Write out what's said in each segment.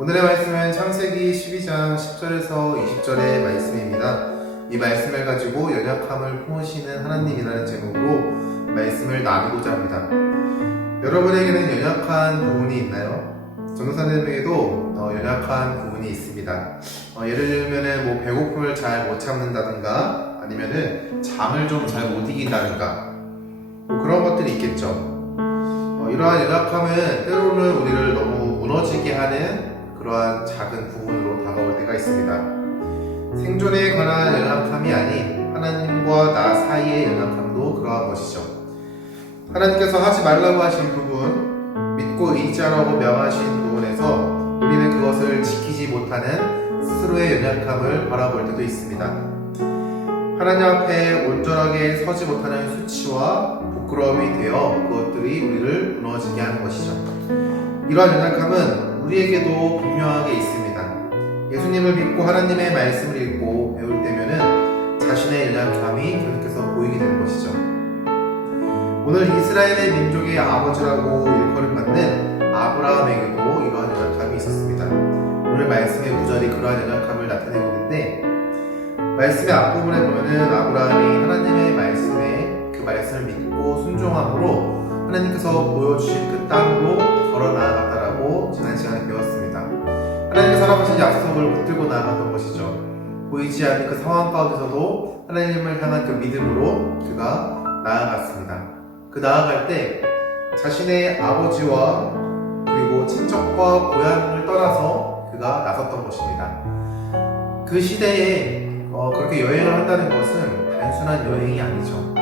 오늘의 말씀은 창세기 12장 10절에서 20절의 말씀입니다. 이 말씀을 가지고 연약함을 품으시는 하나님이라는 제목으로 말씀을 나누고자 합니다. 여러분에게는 연약한 부분이 있나요? 전도사님에게도 연약한 부분이 있습니다. 예를 들면 배고픔을 잘 못 참는다든가 아니면은 잠을 좀 잘 못 이긴다든가 그런 것들이 있겠죠. 이러한 연약함은 때로는 우리를 너무 무너지게 하는 그러한 작은 부분으로 다가올 때가 있습니다. 생존에 관한 연약함이 아닌 하나님과 나 사이의 연약함도 그러한 것이죠. 하나님께서 하지 말라고 하신 부분, 믿고 의지하라고 명하신 부분에서 우리는 그것을 지키지 못하는 스스로의 연약함을 바라볼 때도 있습니다. 하나님 앞에 온전하게 서지 못하는 수치와 부끄러움이 되어 그것들이 우리를 무너지게 하는 것이죠. 이러한 연약함은 우리에게도 분명하게 있습니다. 예수님을 믿고 하나님의 말씀을 읽고 배울 때면은 자신의 연약함이 계속해서 보이게 되는 것이죠. 오늘 이스라엘의 민족의 아버지라고 일컬음받는 아브라함에게도 이러한 연약함이 있었습니다. 오늘 말씀의 구절이 그러한 연약함을 나타내고 있는데, 말씀의 앞부분에 보면은 아브라함이 하나님의 말씀에 그 말씀을 믿고 순종함으로 하나님께서 보여주신 그 땅으로 걸어 나아갔다라고 지난 시간에 배웠습니다. 하나님께서 허락하신 약속을 붙들고 나아갔던 것이죠. 보이지 않는 그 상황 가운데서도 하나님을 향한 그 믿음으로 그가 나아갔습니다. 그 나아갈 때 자신의 아버지와 그리고 친척과 고향을 떠나서 그가 나섰던 것입니다. 그 시대에 그렇게 여행을 한다는 것은 단순한 여행이 아니죠.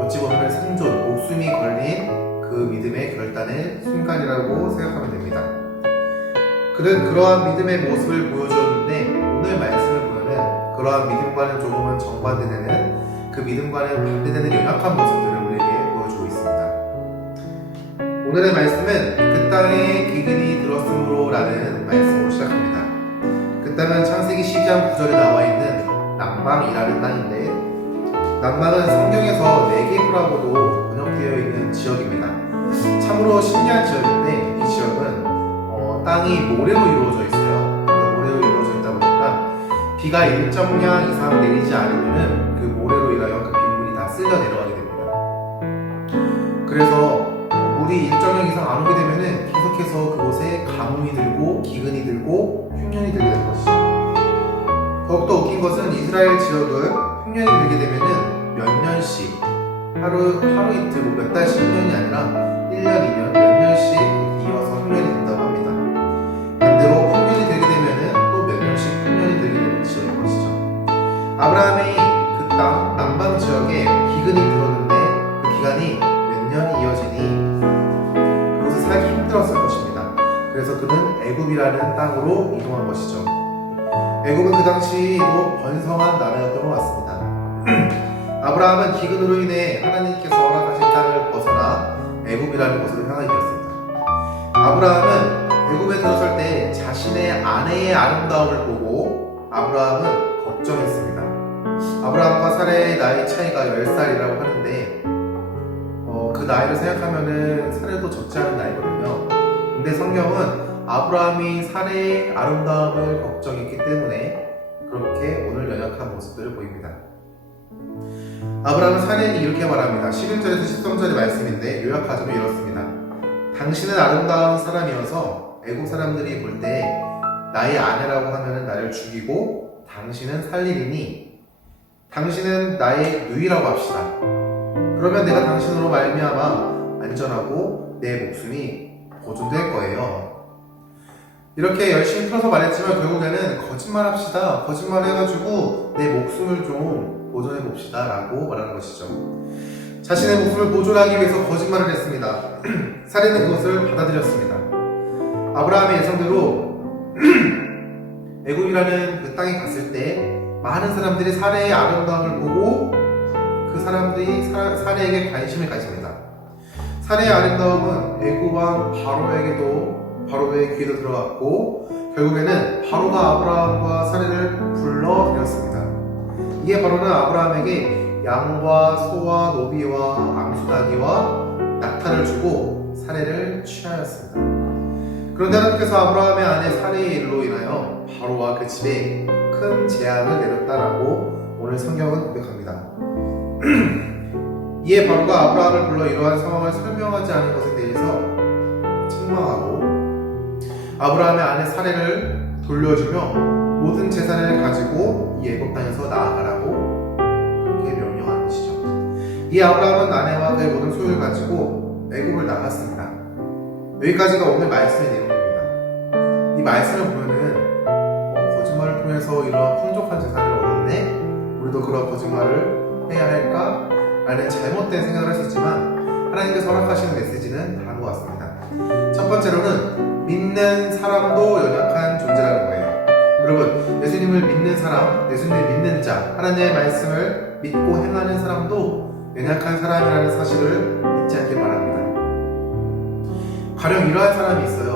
어찌 보면 생존, 목숨이 걸린 그 믿음의 결단의 순간이라고 생각하면 됩니다. 그는 그러한 믿음의 모습을 보여주었는데, 오늘 말씀을 보면은 그러한 믿음과는 조금은 정반대되는, 그 믿음과는 반대되는 연약한 모습들을 우리에게 보여주고 있습니다. 오늘의 말씀은 그 땅에 기근이 들었으므로 라는 말씀으로 시작합니다. 그 땅은 창세기 12장 9절에 나와 있는 남방이라는 땅인데, 남방은 성경에서 네게브라고도 번역되어 있는 지역입니다. 참으로 신기한 지역인데, 이 지역은 땅이 모래로 이루어져 있어요. 모래로 이루어져 있다 보니까 비가 일정량 이상 내리지 않으면 그 모래로 인하여 그 빗물이 다 쓸려 내려가게 됩니다. 그래서 물이 일정량 이상 안 오게 되면 계속해서 그곳에 가뭄이 들고 기근이 들고 흉년이 들게 되는 것이죠. 더욱더 웃긴 것은 이스라엘 지역은 흉년이 들게 되면 몇 년씩 하루 이틀 몇 달 10년이 아니라 1년 2년 몇 년씩 이어서 흉년이 된다고 합니다. 반대로 흉년이 들게 되면 또 몇 년씩 흉년이 들게 되는 지역인 것이죠. 아브라함이 그 땅 남방 지역에 기근이 들었는데 그 기간이 몇 년이 이어지니 그곳에 살기 힘들었을 것입니다. 그래서 그는 애굽이라는 땅으로 이동한 것이죠. 애굽은 그 당시도 번성한 나라였던 것 같습니다. 아브라함은 기근으로 인해 하나님께서 허락하신 땅을 벗어나 애굽이라는 곳으로 향하게 되었습니다. 아브라함은 애굽에 들어설 때 자신의 아내의 아름다움을 보고 아브라함은 걱정했습니다. 아브라함과 사레의 나이 차이가 10살이라고 하는데 그 나이를 생각하면은 사레도 적지 않은 나이거든요. 근데 성경은 아브라함이 사레의 아름다움을 걱정했기 때문에 그렇게 오늘 연약한 모습들을 보입니다. 아브라함은 사레에게 이렇게 말합니다. 11절에서 13절의 말씀인데 요약하자면 이렇습니다. 당신은 아름다운 사람이어서 애국 사람들이 볼 때 나의 아내라고 하면 나를 죽이고 당신은 살리리니 당신은 나의 누이라고 합시다. 그러면 내가 당신으로 말미암아 안전하고 내 목숨이 보존될 거예요. 이렇게 열심히 풀어서 말했지만 결국에는 거짓말합시다. 거짓말해가지고 내 목숨을 좀 보존해봅시다 라고 말하는 것이죠. 자신의 목숨을 보존하기 위해서 거짓말을 했습니다. 사레는 그것을 받아들였습니다. 아브라함의 예상대로 애굽이라는 그 땅에 갔을 때 많은 사람들이 사레의 아름다움을 보고 그 사람들이 사레에게 관심을 가집니다. 사레의 아름다움은 애굽 왕 바로의 귀에도 들어갔고 결국에는 바로가 아브라함과 사레를 불러들였습니다. 이게 바로는 아브라함에게 양과 소와 노비와 암수나귀와 낙타를 주고 사례를 취하였습니다. 그런데 하나님께서 아브라함의 아내 사레의 일로 인하여 바로와 그 집에 큰 재앙을 내렸다라고 오늘 성경은 고백합니다. 이에 바로가 아브라함을 불러 이러한 상황을 설명하지 않은 것에 대해서 책망하고 아브라함의 아내 사레를 돌려주며 모든 재산을 가지고 이 애굽 땅에서 나아가라고 그렇게 명령하는 것이죠. 이 아브라함은 아내와 그의 모든 소유를 가지고 애굽을 나갔습니다. 여기까지가 오늘 말씀의 내용입니다. 이 말씀을 보면은 거짓말을 통해서 이런 풍족한 재산을 얻었네? 우리도 그런 거짓말을 해야 할까? 라는 잘못된 생각을 할 수 있지만 하나님께서 허락하시는 메시지는 다른 것 같습니다. 첫 번째로는 믿는 사람도 연약한 존재라는 거예요. 여러분, 예수님을 믿는 사람, 예수님을 믿는 자, 하나님의 말씀을 믿고 행하는 사람도 연약한 사람이라는 사실을 잊지 않길 바랍니다. 가령 이러한 사람이 있어요.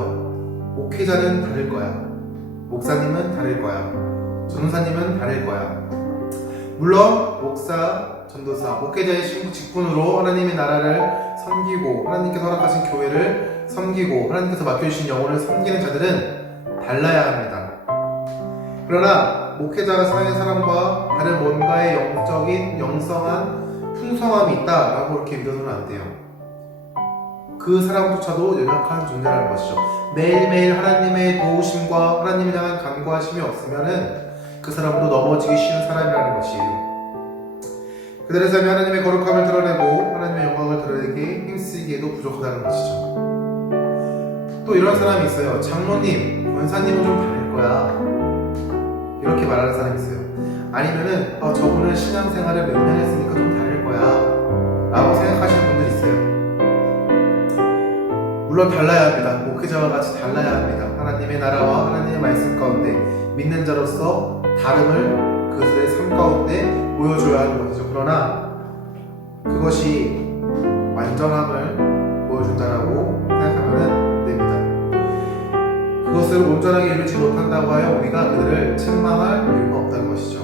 목회자는 다를 거야. 목사님은 다를 거야. 전도사님은 다를 거야. 물론 목사, 전도사, 목회자의 직분으로 하나님의 나라를 섬기고 하나님께서 허락하신 교회를 섬기고 하나님께서 맡겨주신 영혼을 섬기는 자들은 달라야 합니다. 그러나 목회자가 사는 사람과 다른 뭔가의 영적인 영성한 풍성함이 있다라고 그렇게 믿어서는 안 돼요. 그 사람조차도 연약한 존재라는 것이죠. 매일매일 하나님의 도우심과 하나님을 향한 간구하심이 없으면은 그 사람도 넘어지기 쉬운 사람이라는 것이에요. 그들의 삶이 하나님의 거룩함을 드러내고 하나님의 영광을 드러내기 힘쓰기에도 부족하다는 것이죠. 또 이런 사람이 있어요. 장로님, 권사님은 좀 다를 거야. 이렇게 말하는 사람이 있어요. 아니면은 저분은 신앙생활을 몇 년 했으니까 좀 다를 거야 라고 생각하시는 분들이 있어요. 물론 달라야 합니다. 목회자와 같이 달라야 합니다. 하나님의 나라와 하나님의 말씀 가운데 믿는 자로서 다름을 그들의 삶 가운데 보여줘야 하는 것이죠. 그러나 그것이 완전함을 보여준다라고 생각하면 됩니다. 그것을 온전하게 이루지 못한다고 하여 우리가 그들을 책망할 이유가 없다는 것이죠.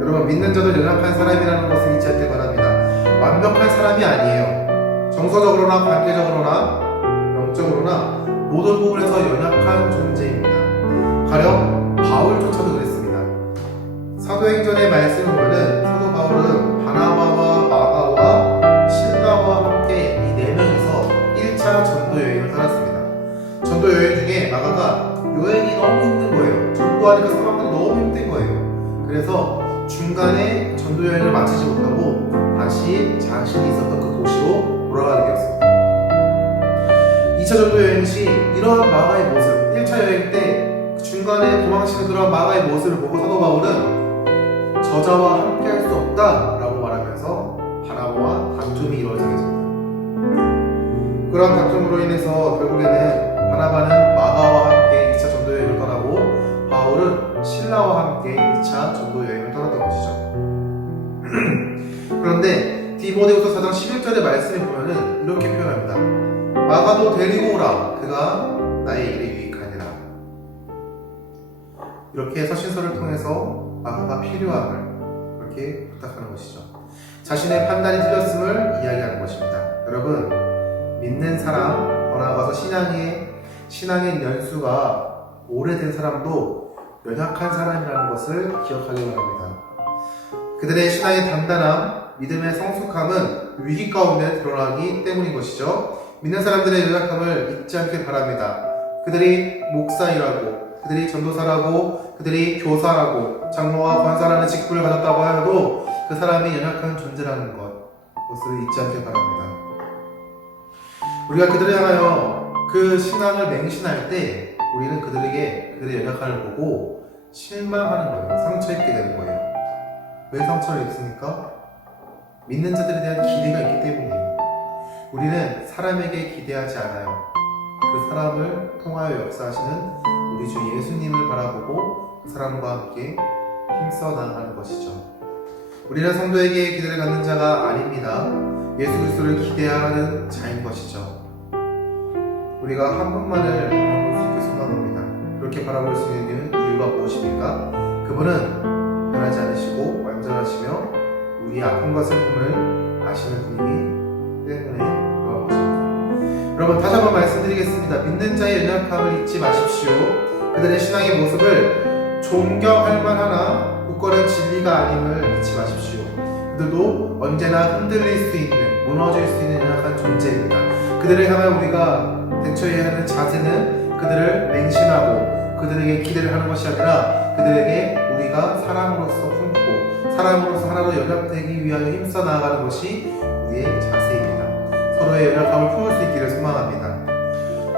여러분, 믿는 자도 연약한 사람이라는 것을 잊지 않길 바랍니다. 완벽한 사람이 아니에요. 정서적으로나 관계적으로나 영적으로나 모든 부분에서 연약한 존재입니다. 가령 바울조차도 그랬습니다. 사도행전의 말씀을 보면은 사도 바울은 바나바와 마가와 실라와 함께 이 네 명이서 1차 전도 여행을 떠났습니다. 전도 여행 중에 마가가 여행이 너무 힘든 거예요. 전도하니까 사람들이 너무 힘든 거예요. 그래서 중간에 전도 여행을 마치지 못하고 다시 자신이 있었던 그 도시로 돌아가게 되었습니다. 2차 전도 여행 시 이러한 마가의 모습, 1차 여행 때 중간에 도망치는 그런 마가의 모습을 보고 사도 바울은 저자와 함께 할 수 없다 라고 말하면서 바나바와 다툼이 이루어지게 됩니다. 그런 다툼으로 인해서 결국에는 바나바는 마가와 함께 2차 전도 여행을 떠나고 바울은 실라와 함께 2차 전도 여행을 떠났던 것이죠. 그런데 디모데후서 4장 11절의 말씀을 보면은 이렇게 표현합니다. 마가도 데리고 오라. 그가 나의 일에 유익하니라. 이렇게 서신서를 통해서 마가가 필요함을 그렇게 부탁하는 것이죠. 자신의 판단이 틀렸음을 이야기하는 것입니다. 여러분, 믿는 사람, 더 나아가서 신앙의 연수가 오래된 사람도 연약한 사람이라는 것을 기억하기 바랍니다. 그들의 신앙의 단단함, 믿음의 성숙함은 위기 가운데 드러나기 때문인 것이죠. 믿는 사람들의 연약함을 잊지 않길 바랍니다. 그들이 목사이라고, 그들이 전도사라고, 그들이 교사라고, 장로와 권사라는 직분을 가졌다고 하여도 그 사람이 연약한 존재라는 그것을 잊지 않길 바랍니다. 우리가 그들을 향하여 그 신앙을 맹신할 때 우리는 그들의 연약함을 보고 실망하는 거예요. 상처입게 되는 거예요. 왜 상처를 입습니까? 믿는 자들에 대한 기대가 있기 때문이에요. 우리는 사람에게 기대하지 않아요. 그 사람을 통하여 역사하시는 우리 주 예수님을 바라보고 그 사람과 함께 힘써 나아가는 것이죠. 우리는 성도에게 기대를 갖는 자가 아닙니다. 예수 그리스도를 기대하는 자인 것이죠. 우리가 한 분만을 바라볼 수 있게 소망합니다. 그렇게 바라볼 수 있는 이유가 무엇입니까? 그분은 변하지 않으시고 완전하시며 우리의 악한 것을 아시는 분이기 때문에 그런 것입니다. 여러분 다시 한번 말씀드리겠습니다. 믿는 자의 연약함을 잊지 마십시오. 그들의 신앙의 모습을 존경할 만하나 굳건한 진리가 아님을 잊지 마십시오. 그들도 언제나 흔들릴 수 있는, 무너질 수 있는 연약한 존재입니다. 그들을 향하여 우리가 대처해야 하는 자세는 그들을 맹신하고 그들에게 기대를 하는 것이 아니라 그들에게 우리가 사람으로서 품고 사람으로서 하나로 연합되기 위하여 힘써 나아가는 것이 우리의 자세입니다. 서로의 연약함을 품을 수 있기를 소망합니다.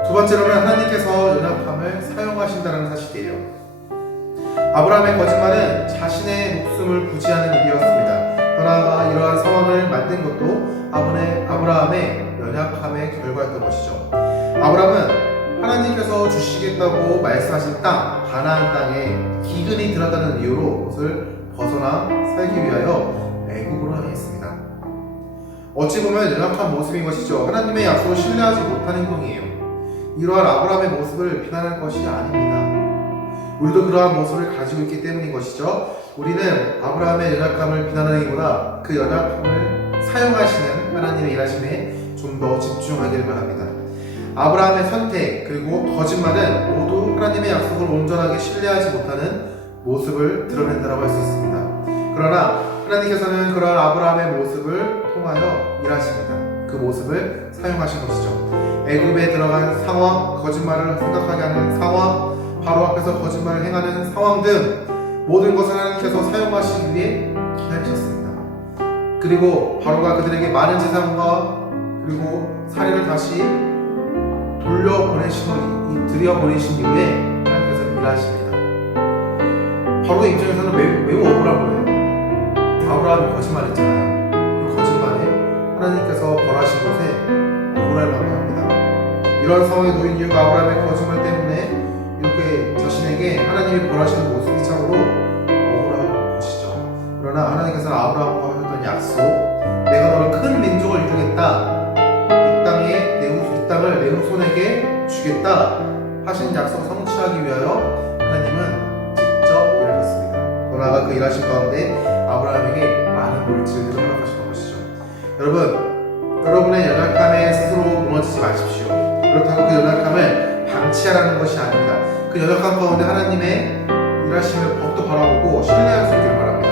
두 번째로는 하나님께서 연약함을 사용하신다는 사실이에요. 아브라함의 거짓말은 자신의 목숨을 부지하는 일이었습니다. 그러나 이러한 상황을 만든 것도 아브라함의 연약함의 결과였던 것이죠. 아브라함은 하나님께서 주시겠다고 말씀하신 땅, 가나안 땅에 기근이 들었다는 이유로 그것을 벗어나 살기 위하여 애굽으로 향했습니다. 어찌 보면 연약한 모습인 것이죠. 하나님의 약속을 신뢰하지 못하는 행동이에요. 이러한 아브라함의 모습을 비난할 것이 아닙니다. 우리도 그러한 모습을 가지고 있기 때문인 것이죠. 우리는 아브라함의 연약함을 비난하기보다 그 연약함을 사용하시는 하나님의 일하심에 좀 더 집중하기를 바랍니다. 아브라함의 선택 그리고 거짓말은 모두 하나님의 약속을 온전하게 신뢰하지 못하는 모습을 드러낸다고 할 수 있습니다. 그러나 하나님께서는 그러한 아브라함의 모습을 통하여 일하십니다. 그 모습을 사용하신 것이죠. 애굽에 들어간 상황, 거짓말을 생각하게 하는 상황, 바로 앞에서 거짓말을 행하는 상황 등 모든 것을 하나님께서 사용하시기 위해 기다리셨습니다. 그리고 바로가 그들에게 많은 재산과 그리고 사례를 다시 들여보내신 이후에 하나님께서 일하십니다. 바로의 입장에서는 매우 억울한 거예요. 아브라함이 거짓말했잖아요. 그 거짓말에 하나님께서 벌하신 것에 억울할 만도 합니다. 이런 상황에 놓인 이유가 아브라함의 거짓말 때문에 이렇게 자신에게 하나님이 벌하시는 모습이 참으로 억울한 것이죠. 그러나 하나님께서는 아브라함과 하셨던 약속, 내가 너를 큰 민족을 이루겠다, 이 땅을 내 후손에게 주겠다 하신 약속을 성취하기 위하여 하나님은 직접 일하셨습니다. 더 나아가 그 일하신 가운데 아브라함에게 많은 물질을 허락하셨던 것이죠. 여러분의 연약함에 스스로 무너지지 마십시오. 그렇다고 그 연약함을 방치하라는 것이 아닙니다. 그 연약함 가운데 하나님의 일하심을 더욱더 바라보고 신뢰할 수 있기를 바랍니다.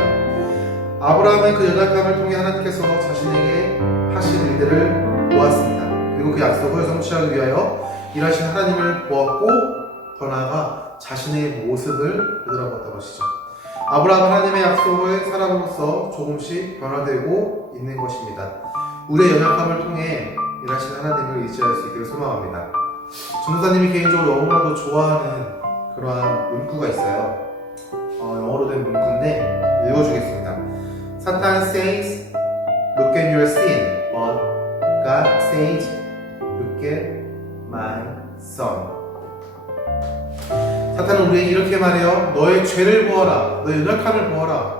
아브라함은 그 연약함을 통해 하나님께서 자신에게 하신 일들을 보았습니다. 그리고 그 약속을 성취하기 위하여 일하신 하나님을 보았고 더 나아가 자신의 모습을 되돌아봤던 것이죠. 아브라함은 하나님의 약속을 사람으로서 조금씩 변화되고 있는 것입니다. 우리의 연약함을 통해 일하신 하나님을 의지할 수 있기를 소망합니다. 전도사님이 개인적으로 너무나도 좋아하는 그러한 문구가 있어요. 영어로 된 문구인데 읽어주겠습니다. Satan says, look at your sin, but God says, look at my son. 사탄은 우리에게 이렇게 말해요. 너의 죄를 보아라. 너의 연약함을 보아라.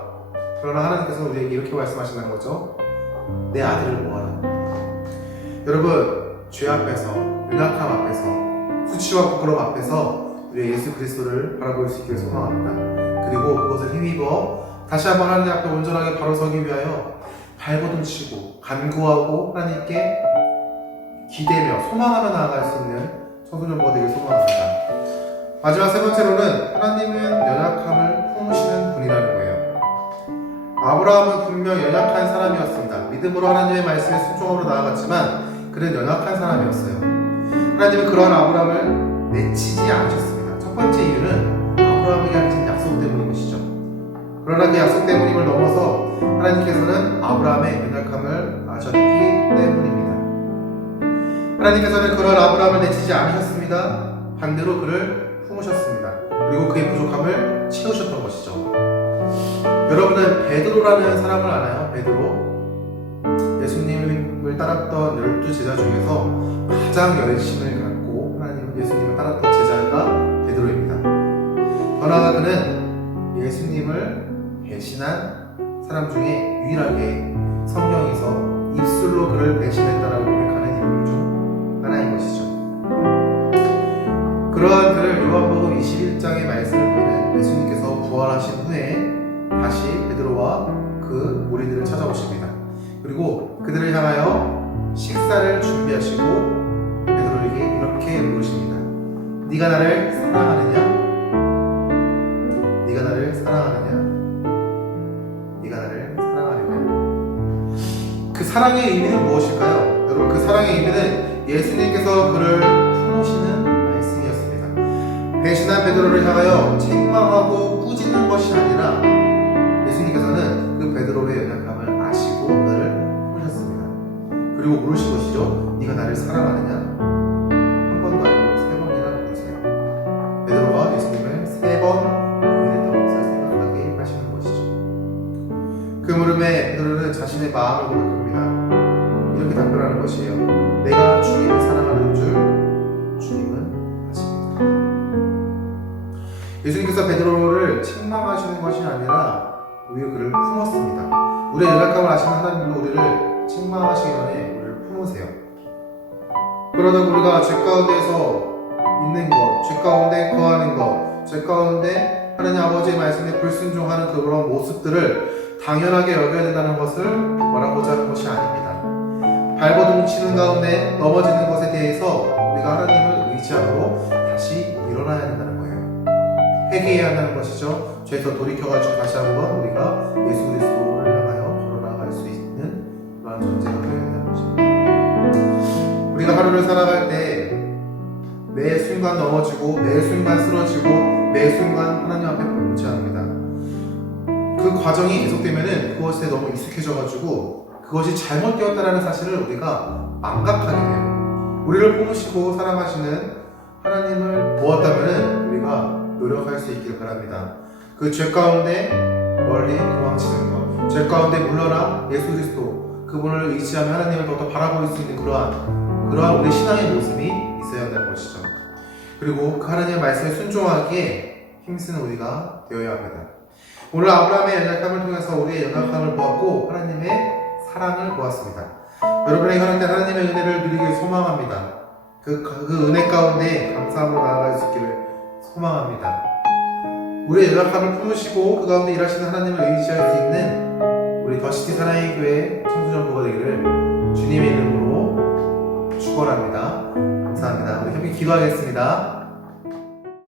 그러나 하나님께서는 우리에게 이렇게 말씀하신다는 거죠. 내 아들을 보아라. 여러분, 죄 앞에서, 연약함 앞에서, 수치와 부끄러움 앞에서 우리의 예수 그리스도를 바라볼 수 있기를 소망합니다. 그리고 그것을 힘입어 다시 한번 하나님 앞에 온전하게 바로 서기 위하여 발버둥치고 간구하고 하나님께 기대며 소망하며 나아갈 수 있는 청소년부가 되길 소망합니다. 마지막 세 번째로는 하나님은 연약함을 품으시는 분이라는 거예요. 아브라함은 분명 연약한 사람이었습니다. 믿음으로 하나님의 말씀에 순종으로 나아갔지만 그는 연약한 사람이었어요. 하나님은 그러한 아브라함을 내치지 않으셨습니다. 첫 번째 이유는 아브라함에게 하신 약속 때문인 것이죠. 그러나 그 약속 때문임을 넘어서 하나님께서는 아브라함의 연약함을 아셨기 때문입니다. 하나님께서는 그런 아브라함을 내치지 않으셨습니다. 반대로 그를 품으셨습니다. 그리고 그의 부족함을 채우셨던 것이죠. 여러분은 베드로라는 사람을 아나요? 베드로. 예수님을 따랐던 12제자 중에서 가장 열심을 갖고 예수님을 따랐던 제자가 베드로입니다. 더 나아가 그는 예수님을 배신한 사람 중에 유일하게 성경에서 입술로 그를 배신했다라고 고백하는 인물 중 하나인 것이죠. 그러한 그를 요한복음 21장의 말씀을 보면 예수님께서 부활하신 후에 다시 베드로와 그 무리들을 찾아오십니다. 그리고 그들을 향하여 식사를 준비하시고 베드로에게 베드로에게 이렇게 물으십니다. 네가 나를 사랑하느냐? 네가 나를 사랑하느냐? 네가 나를 사랑하느냐? 그 사랑의 의미는 무엇일까요? 여러분, 그 사랑의 의미는 예수님께서 그를 품으시는 말씀이었습니다. 배신한 베드로를 향하여 책망하고 꾸짖는 것이 아니라 예수님께서는 그 베드로의 연약함을 아시고 그를 품으셨습니다. 그리고 물으신 것이죠. 네가 나를 사랑하느냐? 한 번도 아니고 3번이나 물으세요. 베드로가 예수님을 3번 부인했다고 생각하게 하시는 것이죠. 그 물음에 베드로는 자신의 마음을 고백합니다. 이렇게 답변하는 것이에요. 내가 주님을 사랑하는 줄 주님은 아십니다. 예수님께서 베드로를 책망하시는 것이 아니라 오히려 그를 품었습니다. 우리의 연약함을 아시는 하나님도 우리를 책망하시기 전에 우리를 품으세요. 그러다 우리가 죄 가운데에서 있는 것, 죄 가운데 거하는 것, 죄 가운데 하나님 아버지의 말씀에 불순종하는 그런 모습들을 당연하게 여겨야 된다는 것을 말하고자 하는 것이 아닙니다. 발버둥 치는 가운데 넘어지는 것에 대해서 우리가 하나님을 의지하고 다시 일어나야 된다는 거예요. 회개해야 한다는 것이죠. 죄에서 돌이켜가지고 다시 한번 우리가 예수 그리스도를 향하여 걸어나갈 수 있는 그런 존재가 되어야 한다는 것입니다. 우리가 하루를 살아갈 때 매 순간 넘어지고 매 순간 쓰러지고 매 순간 하나님 앞에 범죄합니다. 그 과정이 계속되면은 그것에 너무 익숙해져가지고 그것이 잘못되었다는 사실을 우리가 망각하게 돼요. 우리를 품으시고 사랑하시는 하나님을 보았다면은 우리가 노력할 수 있기를 바랍니다. 그 죄 가운데 멀리 도망치는 것, 죄 가운데 물러나 예수 그리스도 그분을 의지하며 하나님을 더욱더 바라볼 수 있는 그러한 우리 신앙의 모습이 있어야 한다는 것이죠. 그리고 그 하나님의 말씀에 순종하기에 힘쓰는 우리가 되어야 합니다. 오늘 아브라함의 연약함을 통해서 우리의 연약함을 보았고 하나님의 사랑을 보았습니다. 여러분의 가운데 하나님의 은혜를 누리길 소망합니다. 그 은혜 가운데 감사함으로 나아갈 수 있기를 소망합니다. 우리의 연약함을 품으시고 그 가운데 일하시는 하나님을 의지할 수 있는 우리 더시티 사랑의 교회 청소년부가 되기를 주님의 이름으로 축원합니다. 감사합니다. 우리 함께 기도하겠습니다.